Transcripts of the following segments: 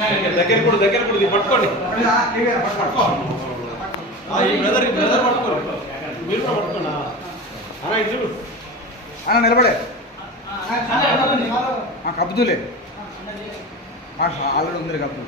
దగ్గర కూడా పట్టుకోండి. బ్రదర్ పట్టుకోండి, మీరు కూడా పట్టుకోండి అన్న. ఇటు అన్న నిలబడే కబ్జులే ఆల్రెడీ ఉంది కబ్జు.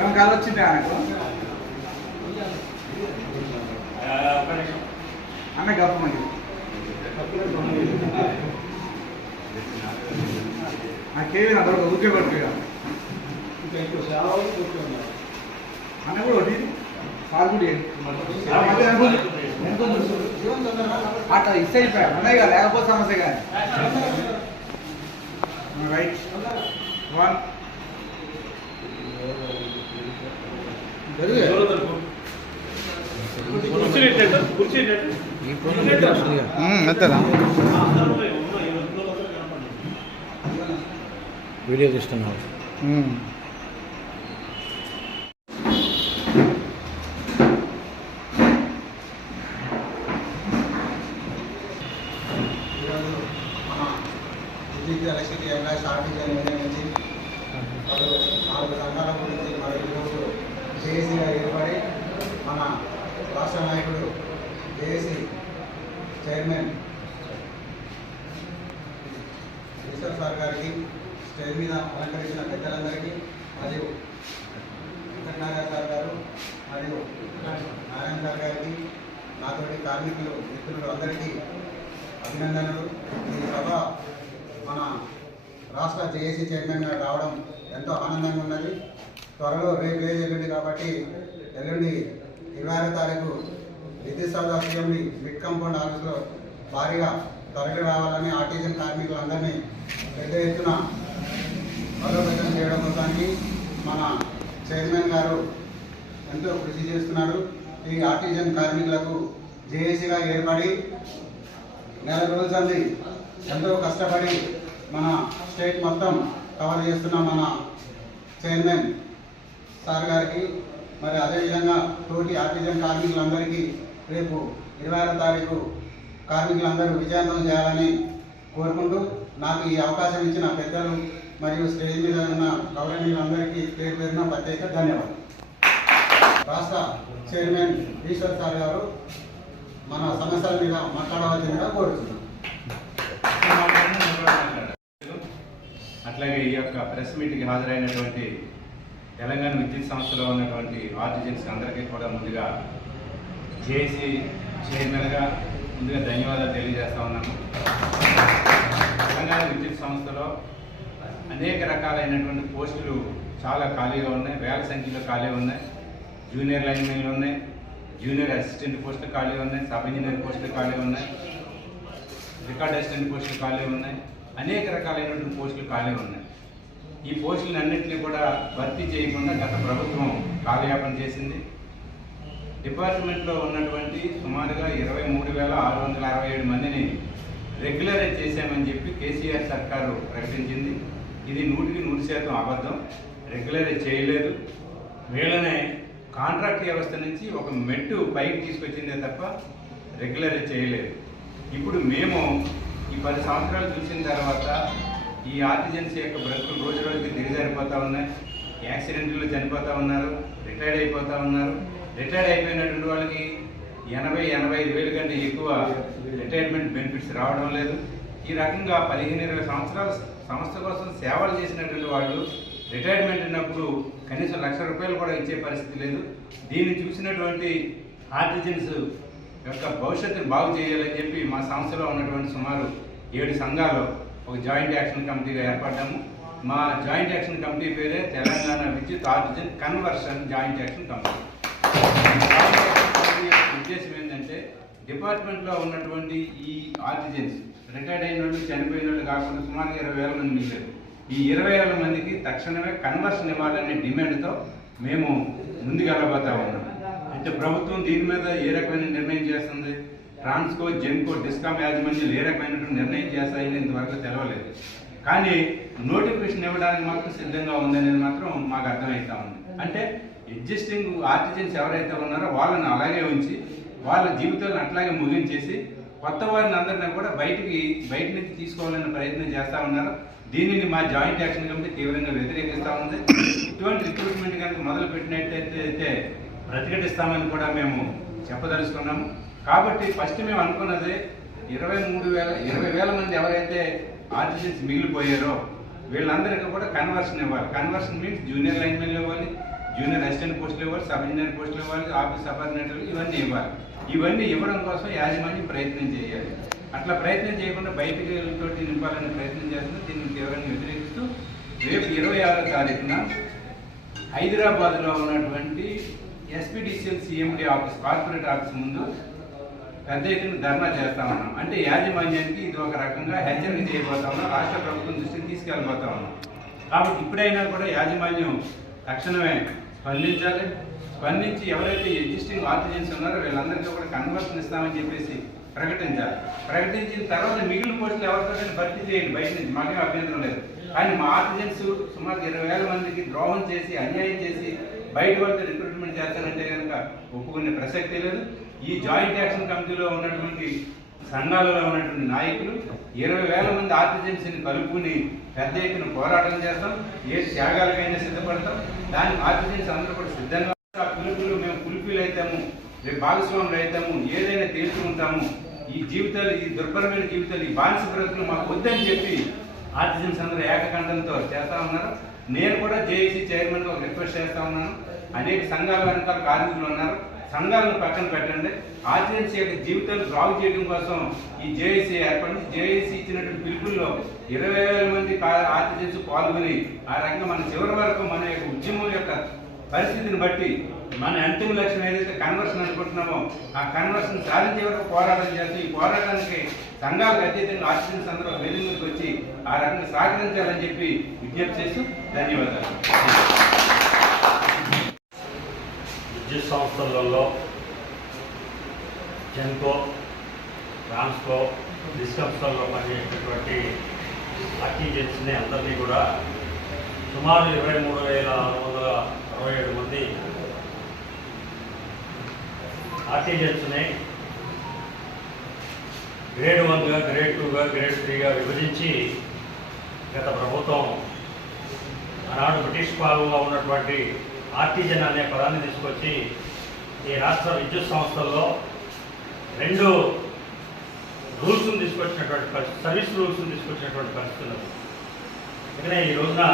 ఏం కాలు వచ్చింది ఆయనకు అన్న గప్ప మంది నాకేమి నా దొరక ఊరికే పడుతుంది అన్న కూడా ఒకటి సార్ కూడా అట్లా ఇస్తే అయిపోయా ఉన్నాయి కదా, లేకపోతే సమస్య కానీ. రైట్ 1 వీడియో తీస్తున్నావు. ఎలక్ట్రిసిటీ ఎంప్లాయీస్ ఆర్టీసీ నుంచి 4 సంఘాల గురించి మరి ఈరోజు జేఏసీగా ఏర్పడి మన రాష్ట్ర నాయకుడు జేఏసీ చైర్మన్ ఈశ్వర్ సార్ గారికి, స్టేజ్ మీద అలంకరించిన పెద్దలందరికీ, మరియు వెంకటనారాయణ సార్ గారు మరియు నారాయణ సార్ గారికి, నాతోటి కార్మికులు మిత్రులు అందరికీ అభినందనలు. ఈ సభ మన రాష్ట్ర జేఏసీ చైర్మన్గా రావడం ఎంతో ఆనందంగా ఉన్నది. త్వరలో రేపు ఎల్లుండి కాబట్టి ఎల్లుండి 26వ తారీఖు విద్యుత్ సౌధ సీఎండి మిడ్ కాంపౌండ్ ఆఫీస్లో భారీగా తరలి రావాలని ఆర్టిజన్ కార్మికులందరినీ పెద్ద ఎత్తున బలోపేతం చేయడం కోసానికి మన చైర్మన్ గారు ఎంతో కృషి చేస్తున్నారు. ఈ ఆర్టిజన్ కార్మికులకు జేఏసీగా ఏర్పడి నెల రోజులు ఎంతో కష్టపడి మన స్టేట్ మొత్తం కవర్ చేస్తున్న మన చైర్మన్ సార్ గారికి, మరి అదేవిధంగా తోటి ఆర్టిజన్ కార్మికులందరికీ రేపు 26వ తారీఖు కార్మికులందరూ విజయవంతం చేయాలని కోరుకుంటూ, నాకు ఈ అవకాశం ఇచ్చిన పెద్దలు మరియు స్టేజ్ మీద ఉన్న గౌరవనీయులందరికీ పేరు పేరున ప్రత్యేక ధన్యవాదాలు. రాష్ట్ర చైర్మన్ ఈశ్వర్ సార్ గారు మన సమస్యల మీద మాట్లాడవలసిందిగా కోరుతున్నాను. అట్లాగే ఈ యొక్క ప్రెస్ మీట్కి హాజరైనటువంటి తెలంగాణ విద్యుత్ సంస్థలో ఉన్నటువంటి ఆర్టిజన్స్ అందరికీ కూడా ముందుగా జేఏసీ చైర్మన్గా ముందుగా ధన్యవాదాలు తెలియజేస్తా ఉన్నాను. తెలంగాణ విద్యుత్ సంస్థలో అనేక రకాలైనటువంటి పోస్టులు చాలా ఖాళీగా ఉన్నాయి, వేల సంఖ్యలో ఖాళీ ఉన్నాయి. జూనియర్ లైన్మెన్లు ఉన్నాయి, జూనియర్ అసిస్టెంట్ పోస్టులు ఖాళీ ఉన్నాయి, సబ్ ఇంజనీర్ పోస్టులు ఖాళీ ఉన్నాయి, రికార్డ్ అసిస్టెంట్ పోస్టులు ఖాళీ ఉన్నాయి, అనేక రకాలైనటువంటి పోస్టులు ఖాళీ ఉన్నాయి. ఈ పోస్టులన్నింటినీ కూడా భర్తీ చేయకుండా గత ప్రభుత్వం కాలయాపన చేసింది. డిపార్ట్మెంట్లో ఉన్నటువంటి సుమారుగా 23,667 మందిని రెగ్యులరైజ్ చేశామని చెప్పి కేసీఆర్ సర్కారు ప్రకటించింది. ఇది 100% అబద్ధం. రెగ్యులరైజ్ చేయలేదు. వీళ్ళనే కాంట్రాక్ట్ వ్యవస్థ నుంచి ఒక మెట్టు పైకి తీసుకొచ్చిందే తప్ప రెగ్యులరైజ్ చేయలేదు. ఇప్పుడు మేము ఈ 10 సంవత్సరాలు చూసిన తర్వాత ఈ ఆర్టిజన్స్ యొక్క బ్రతుకులు రోజు రోజుకి దిగజారిపోతూ ఉన్నాయి. యాక్సిడెంట్లో చనిపోతూ ఉన్నారు, రిటైర్డ్ అయిపోతూ ఉన్నారు. రిటైర్డ్ అయిపోయినటువంటి వాళ్ళకి 80-85 వేల కంటే ఎక్కువ రిటైర్మెంట్ బెనిఫిట్స్ రావడం లేదు. ఈ రకంగా 15-20 సంవత్సరాలు సంస్థ కోసం సేవలు చేసినటువంటి వాళ్ళు రిటైర్మెంట్ ఉన్నప్పుడు కనీసం ₹1,00,000 కూడా ఇచ్చే పరిస్థితి లేదు. దీన్ని చూసినటువంటి ఆర్టిజన్స్ యొక్క భవిష్యత్తును బాగు చేయాలని చెప్పి మా సంస్థలో ఉన్నటువంటి సుమారు 7 సంఘాలు ఒక జాయింట్ యాక్షన్ కమిటీగా ఏర్పడ్డాము. మా జాయింట్ యాక్షన్ కమిటీ పేరే తెలంగాణ విద్యుత్ artisan conversion joint action committee. ఉద్దేశం ఏంటంటే డిపార్ట్మెంట్లో ఉన్నటువంటి ఈ ఆర్టిజన్స్ రిటైర్డ్ అయిన వాళ్ళు, చనిపోయిన వాళ్ళు కాకుండా సుమారు 20,000 మంది మిగిలారు. ఈ 20,000 మందికి తక్షణమే కన్వర్షన్ ఇవ్వాలనే డిమాండ్తో మేము ముందుకెళ్ళబోతా ఉన్నాం. అంటే ప్రభుత్వం దీని మీద ఏ రకమైన నిర్ణయం చేస్తుంది, ట్రాన్స్కో, జెన్కో, డిస్కామ్ యాజమాన్యాలు ఏ రకమైనటువంటి నిర్ణయం చేస్తాయని ఇంతవరకు తెలవలేదు. కానీ నోటిఫికేషన్ ఇవ్వడానికి మాత్రం సిద్ధంగా ఉందనేది మాత్రం మాకు అర్థమవుతా ఉంది. అంటే ఎగ్జిస్టింగ్ ఆర్టిజన్స్ ఎవరైతే ఉన్నారో వాళ్ళని అలాగే ఉంచి వాళ్ళ జీవితాలను అట్లాగే ముగించేసి కొత్త వారిని అందరినీ కూడా బయట నుంచి తీసుకోవాలనే ప్రయత్నం చేస్తూ ఉన్నారు. దీనిని మా జాయింట్ యాక్షన్ కమిటీ తీవ్రంగా వ్యతిరేకిస్తూ ఉంది. ఇటువంటి రిక్రూట్మెంట్ కనుక మొదలు పెట్టినట్టయితే ప్రతిఘటిస్తామని కూడా మేము చెప్పదలుచుకున్నాము. కాబట్టి ఫస్ట్ మేము అనుకున్నది 20,000 మంది ఎవరైతే ఆర్టిజన్స్ మిగిలిపోయారో వీళ్ళందరికీ కూడా కన్వర్షన్ ఇవ్వాలి. కన్వర్షన్ మీన్స్ జూనియర్ లైన్మెన్లు ఇవ్వాలి, జూనియర్ అసిస్టెంట్ పోస్టులు ఇవ్వాలి, సబ్ ఇంజనీర్ పోస్టులు ఇవ్వాలి, ఆఫీస్ సబార్డినేటర్లు ఇవన్నీ ఇవ్వాలి. ఇవన్నీ ఇవ్వడం కోసం యాజమాన్యం ప్రయత్నం చేయాలి. అట్లా ప్రయత్నం చేయకుండా బయటికి తోటి నింపాలనే ప్రయత్నం చేస్తుంది. దీన్ని తీవ్రంగా వ్యతిరేకిస్తూ రేపు 26వ తారీఖున హైదరాబాద్లో ఉన్నటువంటి SPDCL CMD office, corporate office ముందు పెద్ద ఎత్తున ధర్నా చేస్తా ఉన్నాం. అంటే యాజమాన్యానికి ఇది ఒక రకంగా హెచ్చరిక చేయబోతా ఉన్నాం, రాష్ట్ర ప్రభుత్వం దృష్టికి తీసుకెళ్ళబోతా ఉన్నాం. కాబట్టి ఇప్పుడైనా కూడా యాజమాన్యం తక్షణమే స్పందించాలి. స్పందించి ఎవరైతే ఎగ్జిస్టింగ్ ఆర్టిజన్స్ ఉన్నారో వీళ్ళందరికీ కూడా కన్వర్షన్ ఇస్తామని చెప్పేసి ప్రకటించాలి. ప్రకటించిన తర్వాత మిగిలిన పోస్టులు ఎవరితో భర్తీ చేయండి బయట నుంచి, మాకేం అభ్యంతరం లేదు. కానీ మా ఆర్టిజన్స్ సుమారు 20,000 మందికి ద్రోహం చేసి అన్యాయం చేసి బయట వాళ్ళతో రిక్రూట్మెంట్ చేస్తారంటే కనుక ఒప్పుకునే ప్రసక్తే లేదు. ఈ జాయింట్ యాక్షన్ కమిటీలో ఉన్నటువంటి సంఘాలలో ఉన్నటువంటి నాయకులు 20,000 మంది ఆర్టిజన్స్ని కలుపుకుని పెద్ద ఎత్తున పోరాటం చేస్తాం. ఏ త్యాగాలకైనా సిద్ధపడతాం. దానికి ఆర్టిజన్స్ అందరూ కూడా సిద్ధంగా పిలుపులు మేము పులిపిలు అవుతాము, రేపు భాగస్వాములు అవుతాము, ఏదైనా తేల్చుకుంటాము. ఈ జీవితాలు, ఈ దుర్భరమైన జీవితాలు, ఈ బానిస బ్రతుకులు మాకు వద్దని చెప్పి ఆర్టిజన్స్ అందరూ ఏకకంఠంతో చేస్తా ఉన్నారు. నేను కూడా జేఏసీ చైర్మన్గా ఒక రిక్వెస్ట్ చేస్తా ఉన్నాను. అనేక సంఘాల వెనకాల కార్మికులు ఉన్నారు, సంఘాలను పక్కన పెట్టండి. ఆర్టిజన్స్ యొక్క జీవితాలు బాగు చేయడం కోసం ఈ జేఏసీ ఏర్పడి జేఏసీ ఇచ్చినటువంటి పిలుపుల్లో 20,000 మంది ఆర్టిజన్స్ పాల్గొని ఆ రకంగా మన చివరి వరకు మన యొక్క ఉద్యమం యొక్క పరిస్థితిని బట్టి మన అంతిమ లక్ష్యం ఏదైతే కన్వర్షన్ అనుకుంటున్నామో ఆ కన్వర్షన్ సాధించే వరకు పోరాటం చేస్తూ ఈ పోరాటానికి సంఘాలకు అతీతంగా ఆర్టిజన్స్ అందరూ వెలుగులోకి వచ్చి ఆ రకంగా సహకరించాలని చెప్పి విజ్ఞప్తి చేస్తూ ధన్యవాదాలు. విద్యుత్ సంస్థలలో జెన్కో, ట్రాన్స్కో, డిస్కమ్స్లలో పనిచేసేటువంటి ఆర్టిజన్స్ని అందరినీ కూడా సుమారు 23,667 మంది ఆర్టిజన్స్ని గ్రేడ్ 1గా, గ్రేడ్ 2గా, గ్రేడ్ 3గా విభజించి గత ప్రభుత్వం ఆనాడు బ్రిటిష్ పాలనలో ఉన్నటువంటి ఆర్టిజన్ అనే పదాన్ని తీసుకొచ్చి ఈ రాష్ట్ర విద్యుత్ సంస్థల్లో 2 రూల్స్ని తీసుకొచ్చినటువంటి పరిస్థితి, సర్వీస్ రూల్స్ని తీసుకొచ్చినటువంటి పరిస్థితులు. అందుకనే ఈ రోజున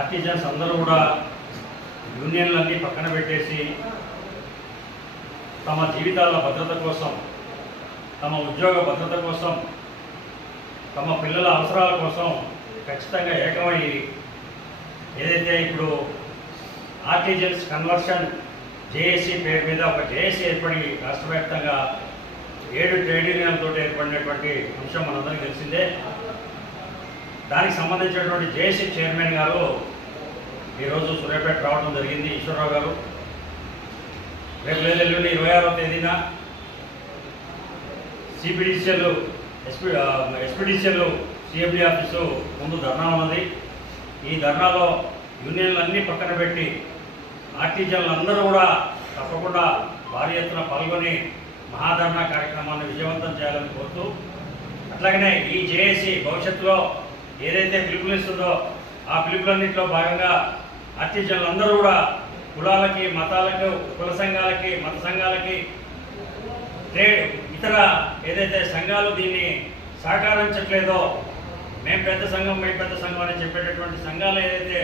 ఆర్టిజన్స్ అందరూ కూడా యూనియన్లన్నీ పక్కన పెట్టేసి తమ జీవితాల భద్రత కోసం, తమ ఉద్యోగ భద్రత కోసం, తమ పిల్లల అవసరాల కోసం ఖచ్చితంగా ఏకమై ఏదైతే ఇప్పుడు ఆర్టిజన్స్ కన్వర్షన్ జేఏసీ పేరు మీద ఒక జేఏసీ ఏర్పడి రాష్ట్ర వ్యాప్తంగా 7 ట్రేడ్ యూనియన్లతో ఏర్పడినటువంటి అంశం మనందరికీ తెలిసిందే. దానికి సంబంధించినటువంటి జేఏసీ చైర్మన్ గారు ఈరోజు సూర్యాపేట రావడం జరిగింది, ఈశ్వరరావు గారు. రేపు ఎల్లుండి 26వ తేదీన సిబిడిసిఎల్ ఎస్పీడీసీఎల్ సిఎండి ఆఫీసు ముందు ధర్నా ఉన్నది. ఈ ధర్నాలో యూనియన్లన్నీ పక్కన పెట్టి ఆర్టిజన్లు అందరూ కూడా తప్పకుండా భారీ ఎత్తున పాల్గొని మహాధర్నా కార్యక్రమాన్ని విజయవంతం చేయాలని కోరుతూ, అట్లాగనే ఈ జేఏసీ భవిష్యత్తులో ఏదైతే పిలుపునిస్తుందో ఆ పిలుపులన్నింటిలో భాగంగా ఆర్టిజన్లు అందరూ కూడా కులాలకి, మతాలకు, కుల సంఘాలకి, మత సంఘాలకి, ఇతర ఏదైతే సంఘాలు దీన్ని సహకరించట్లేదో, మేము పెద్ద సంఘం అని చెప్పేటటువంటి సంఘాలు ఏదైతే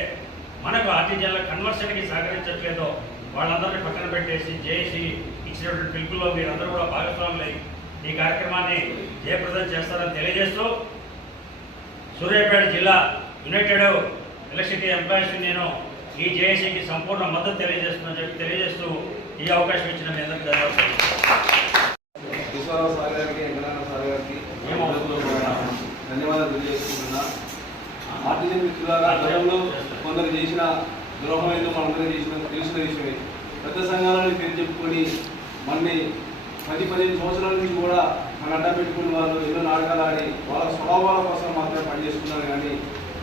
మనకు ఆర్టిజన్ల కన్వర్షన్కి సహకరించట్లేదో వాళ్ళందరినీ పక్కన పెట్టేసి జేఏసీ ఇచ్చినటువంటి పిలుపులో మీరందరూ కూడా భాగస్వాములై ఈ కార్యక్రమాన్ని జయప్రదం చేస్తారని తెలియజేస్తూ, సూర్యాపేట జిల్లా యునైటెడ్ ఎలక్ట్రిసిటీ ఎంప్లాయీస్ యూనియన్ ఈ జేఏసీకి సంపూర్ణ మద్దతు తెలియజేస్తూ ఈ అవకాశం ఇచ్చిన మీ అందరికీ ధన్యవాదాలు. ఈశ్వరరావు సార్ గారికి, వెంకటరమణ సార్ గారికి ధన్యవాదాలు తెలియజేసుకుంటున్నా. ఆర్టిజన్ మిత్రులారా, గతంలో కొందరు చేసిన ద్రోహం ఏదో మనందరూ చేసిన పెట్టుకొని మనని 10-15 సంవత్సరాల నుంచి కూడా మన అడ్డా పెట్టుకుని వాళ్ళు ఎన్నో నాటకాలు ఆడి వాళ్ళ స్వభావాల కోసం మాత్రమే పనిచేస్తున్నారు, కానీ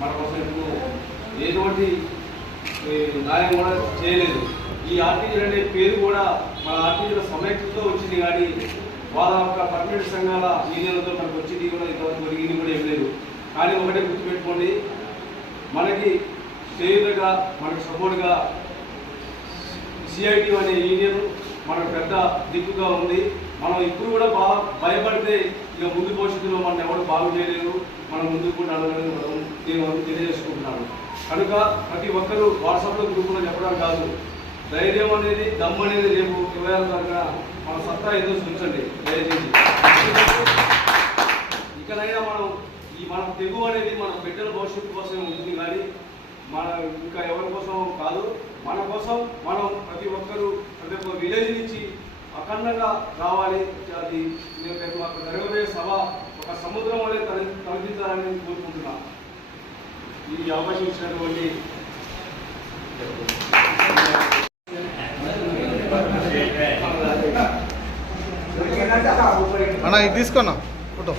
మన కోసం ఇప్పుడు ఎటువంటి న్యాయం కూడా చేయలేదు. ఈ ఆర్టీజీలు అనే పేరు కూడా మన ఆర్టీజీల సమైక్యతతో వచ్చింది, కానీ వాళ్ళ యొక్క పర్మనెంట్ సంఘాల యూనియన్లతో మనకు వచ్చింది కూడా ఇంతవరకు ఒరిగింది కూడా ఏం లేదు. కానీ ఒకటే గుర్తుపెట్టుకోండి, మనకి చేయుతగా మనకు సపోర్ట్గా సిఐటి అనే యూనియన్ మనకు పెద్ద దిక్కుగా ఉంది. మనం ఇప్పుడు కూడా బాగా భయపడితే ఇక ముందు భవిష్యత్తులో మనం ఎవరు బాగు చేయలేదు, మనం ముందుకు కూడా నడవాలని మనం తెలియజేసుకుంటున్నాను. కనుక ప్రతి ఒక్కరూ వాట్సాప్లో గ్రూపులో చెప్పడం కాదు, ధైర్యం అనేది దమ్ము అనేది రేపు 26 తారీఖున మన సత్తా ఏదో ఉంచండి దయచేసి. ఇకనైనా మన తెగువ అనేది మన బిడ్డల భవిష్యత్తు కోసమే ఉంటుంది, కానీ మన ఇంకా ఎవరి కోసం కాదు. మన కోసం మనం ప్రతి ఒక్కరూ ప్రతి ఒక్క విలేజ్ నుంచి అఖండంగా రావాలి. అది రేపు అక్కడ జరగబోయే సభ ఒక సముద్రం వల్లే తలదించాలని కోరుకుంటున్నాను. ఈ అవకాశం ఇచ్చినటువంటి అన్న ఇది తీసుకున్నా ఫోటో.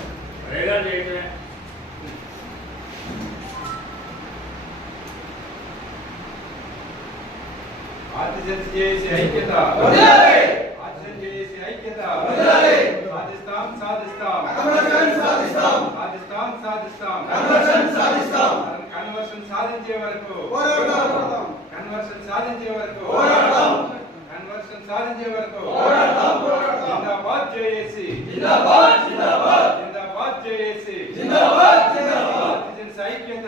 ఆర్టిజన్స్ చేసే ఐక్యత, ఆర్టిజన్ చేసే ఐక్యత, సాధిస్తాం కన్వర్షన్ సాధించే వరకు జిందాబాద్ జేఏసీ, ఆర్టిజన్స్ ఐక్యత.